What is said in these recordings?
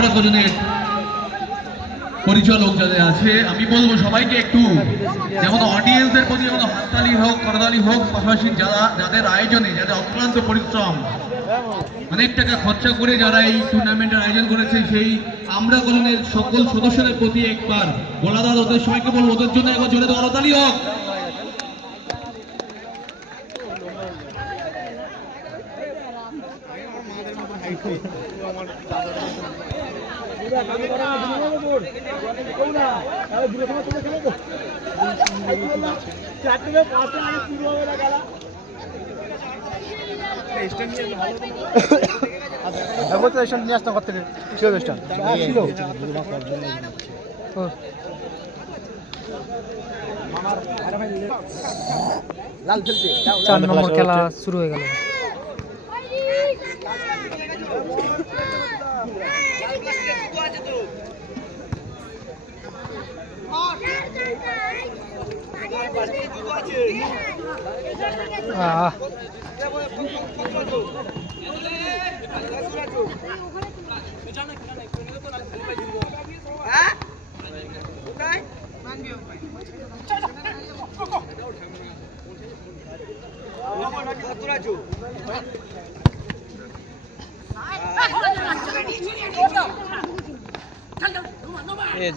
আমরা কজনের পরিচালক যাদের আছে আমি বলবো সবাইকে একটু যেমন অডিয়েন্সের প্রতি যেমন হাততালি হোক করতালি হোক, পাশাপাশি যাদের আয়োজনে যাদের অক্লান্ত পরিশ্রম অনেক টাকা খরচা করে যারা এই টুর্নামেন্টের আয়োজন করেছে সেই আমরা কজনের সকল সদস্যদের প্রতি একবার গোলাদার ওদের সবাইকে বলবো ওদের জন্য একবার জোরে করতালি হোক। নিয়ে আসতাম কত থেকে ছিল লাল খেলতে 4 নম্বর খেলা শুরু হয়ে গেল।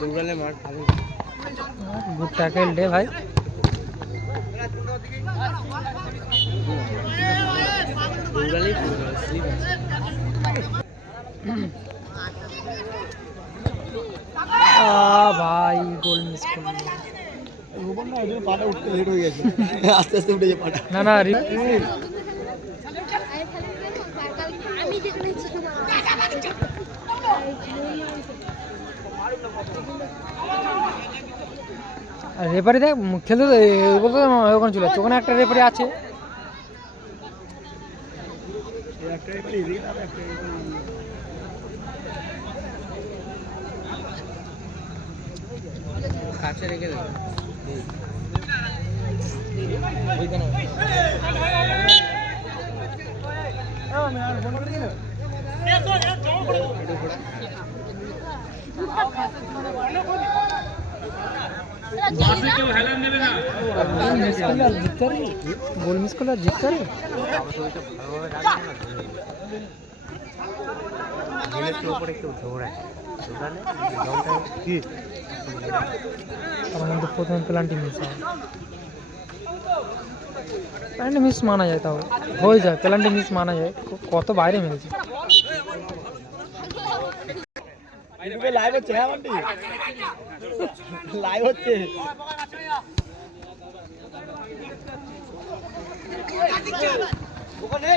দৌড়ালে মার খাবে। গুড ট্যাকল দে ভাই। দৌড়ালেই স্লিপ ভাই গোল মিস করলো। রোবন না এজন্য পাটা উঠতে লেট হয়ে গেছে, আস্তে আস্তে উঠে যায় পাটা। না না রেফারি দেখ খেলতে বলতে ওখানে চলে যাচ্ছে, ওখানে একটা রেফারি আছে। কাছে রেখে দেবে গোল মিস করলে জিততে পারে। প্রথমে প্লান্টি মিস হয়, প্লান্টি মিস মানা যায়, তাও হয়ে যায়, প্লান্টি মিস মানা যায়। কত বাইরে মেরেছে। লাইভ হচ্ছে, হ্যাঁ বান্টি লাইভ হচ্ছে। ওখানে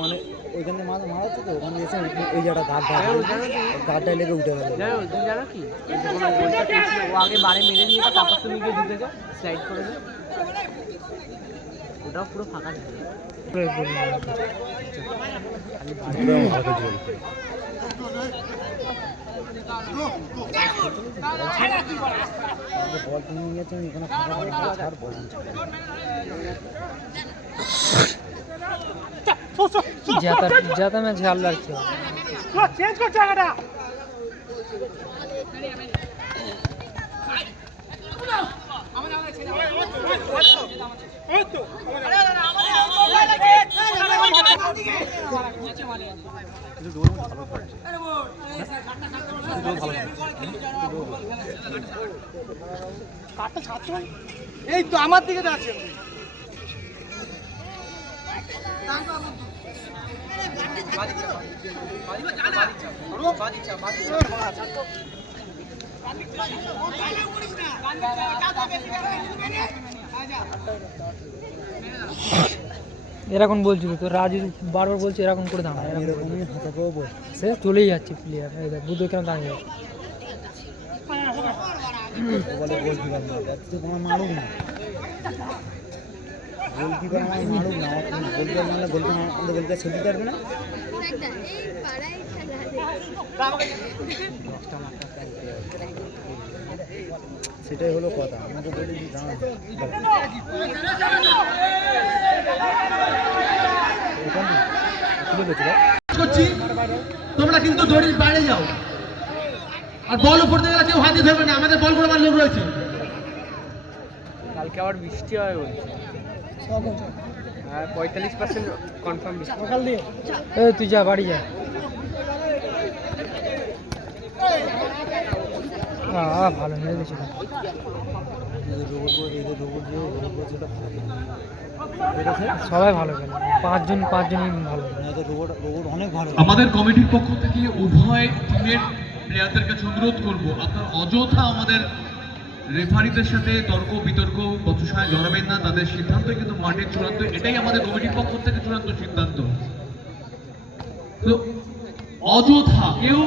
মানে ওইখানে মারাচ্ছে তো, ওখানে এসে ওই জায়গাটা গাড়টা লেগে উঠে গেল। জানো কি ও আগে বারে মেরে দিয়েছে, তারপর তুমি গিয়ে ঢুকেছো স্লাইড করে দিও, ওটাও পুরো ফাঁকা ছিল। বল তুমি নিয়েছো এখানে আর বল ज्यादा मैं ঝাল রাখছি। চেঞ্জ কর জায়গাটা। আমাদের কাটটা ছাড়ছো এই তো আমার দিকে যাচ্ছে এরকম বলছিল তো রাজু বারবার বলছে এরকম করে দাঁড়ায় এরকমই হাতাকেও বল সে চলেই যাচ্ছে প্লেয়ার বুদ্ধ কেন দাঁড়িয়ে যাচ্ছে বলে গোলকিপার মারবে আর কিছু তোমার মারুক না গোলকিপার আমার মারুক না আমার গোলকিপার মারলে গোলকিপার আমাদের গোলকিপার ছেড়ে দিতে পারবে না সেটাই হলো কথা আমাকে বলি করছি তোমরা কিন্তু দড়ির বাইরে যাও আর বল উপর থেকে কেউ হাতে ধরবে না আমাদের বল করবার লোক রয়েছে কালকে আবার বৃষ্টি হয় বলছে হ্যাঁ 45% কনফার্ম বৃষ্টি সকাল দিয়ে তুই যা বাড়ি যা ভালো মেরে দিয়েছিল সবাই ভালো খেলে পাঁচজনই ভালো অনেক ভালো আমাদের কমিটির পক্ষ থেকে উভয় টিমের প্লেয়ারদের কাছে অনুরোধ করবো আপনার অযথা আমাদের রেফারিদের সাথে তর্ক বিতর্ক বচসায় জড়াবেন না তাদের সিদ্ধান্ত কিন্তু মাঠের চূড়ান্ত এটাই আমাদের কমিটির পক্ষ থেকে চূড়ান্ত সিদ্ধান্ত তো অযথা কেউ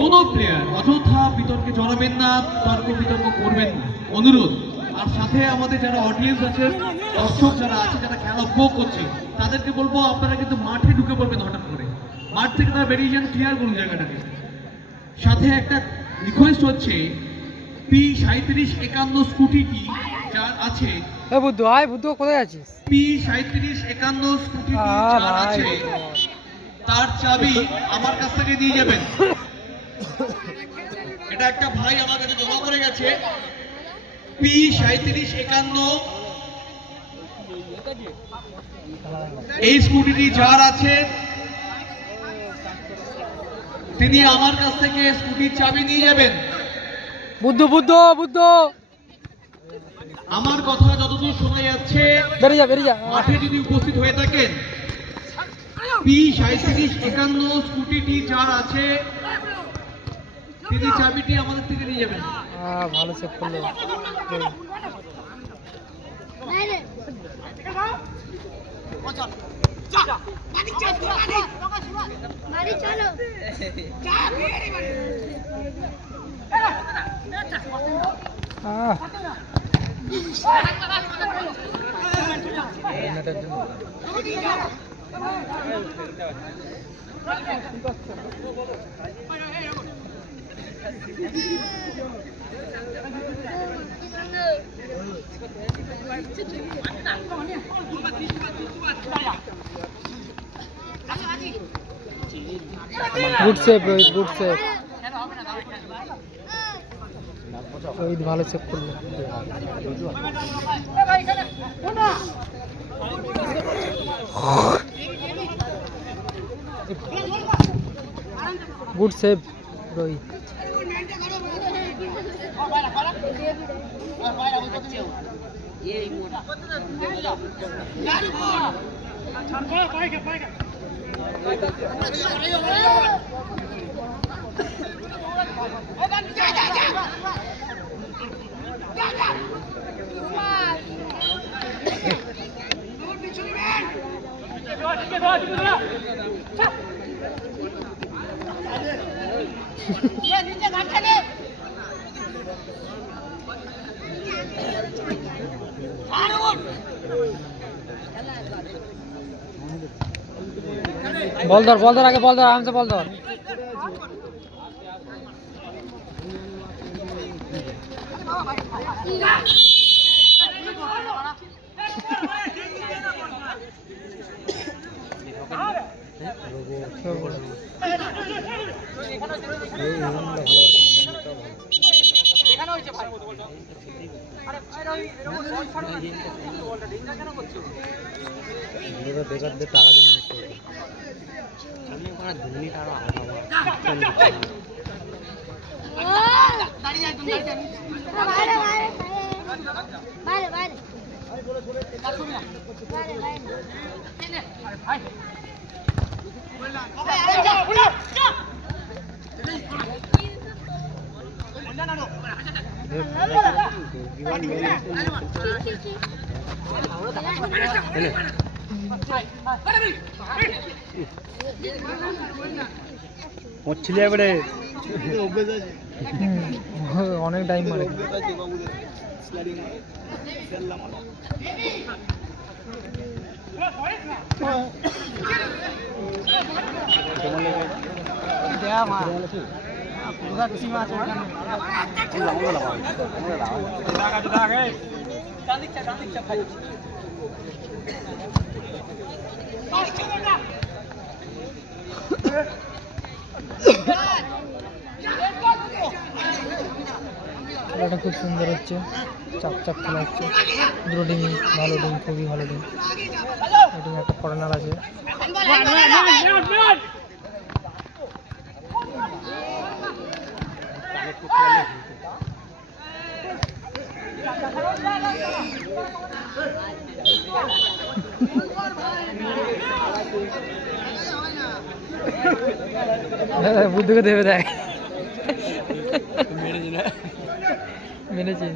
কোনো প্লেয়ার অযথা বিতর্কে জড়াবেন না তর্ক বিতর্ক করবেন না অনুরোধ আর সাথে আমাদের যারা অডিয়েন্স আছে দর্শক যারা আছে যারা খেলা উপভোগ করছে তাদেরকে বলবো আপনারা কিন্তু মাঠে ঢুকে পড়বেন হঠাৎ করে মাঠ থেকে তারা বেরিয়ে যান ক্লিয়ার করুন জায়গাটাকে সাথে একটা রিকোয়েস্ট হচ্ছে P3751 স্কুটিটি যার আছে বুদ্ধ কোথায় আছিস P3751 স্কুটিটি যার আছে তার চাবি আমার কাছ থেকে নিয়ে যাবেন এটা একটা ভাই আমার কাছে জমা করে গেছে P3751 এই স্কুটিটি যার আছে তিনি আমার কাছ থেকে স্কুটির চাবি নিয়ে যাবেন বুদ্ধ আমার কথা যতদূর শোনা যাচ্ছে বেরিয়ে যা মাঠে যদি উপস্থিত হয়ে থাকেন P3751 স্কুটিটি যার আছে তিনি চাবিটি আমাদের থেকে নিয়ে যাবেন ভালো সেভ করলো গুড সেভ রোহিত ভালো সেভ করলো গুড সেভ রোহিত বল ধর আগে বল ধর আরামসে বল ধর বেকারদের টাকা দিয়ে ধোনি ছেলে এবারে অনেক টাইম মারে। খেলাটা খুব সুন্দর হচ্ছে, চাপ চাপ খেলা হচ্ছে, দুটো টিমই ভালো টিম, খুবই ভালো টিম। টিম একটা ফরেনার আছে। বুদ্ধকে দেবে দেখ, মেরেছে।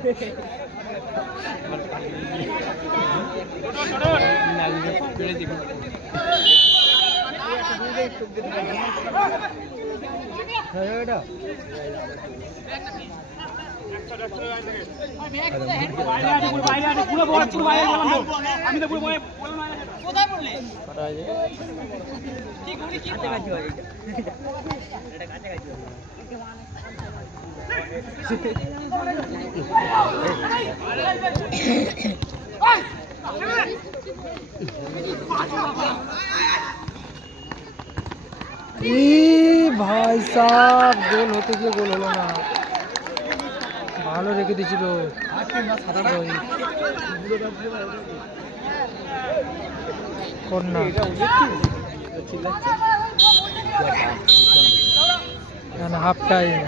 ভাই সাহেব, গোল হতে গিয়ে গোল হলো না। ভালো রেখে দিয়েছিল। Corner, half time.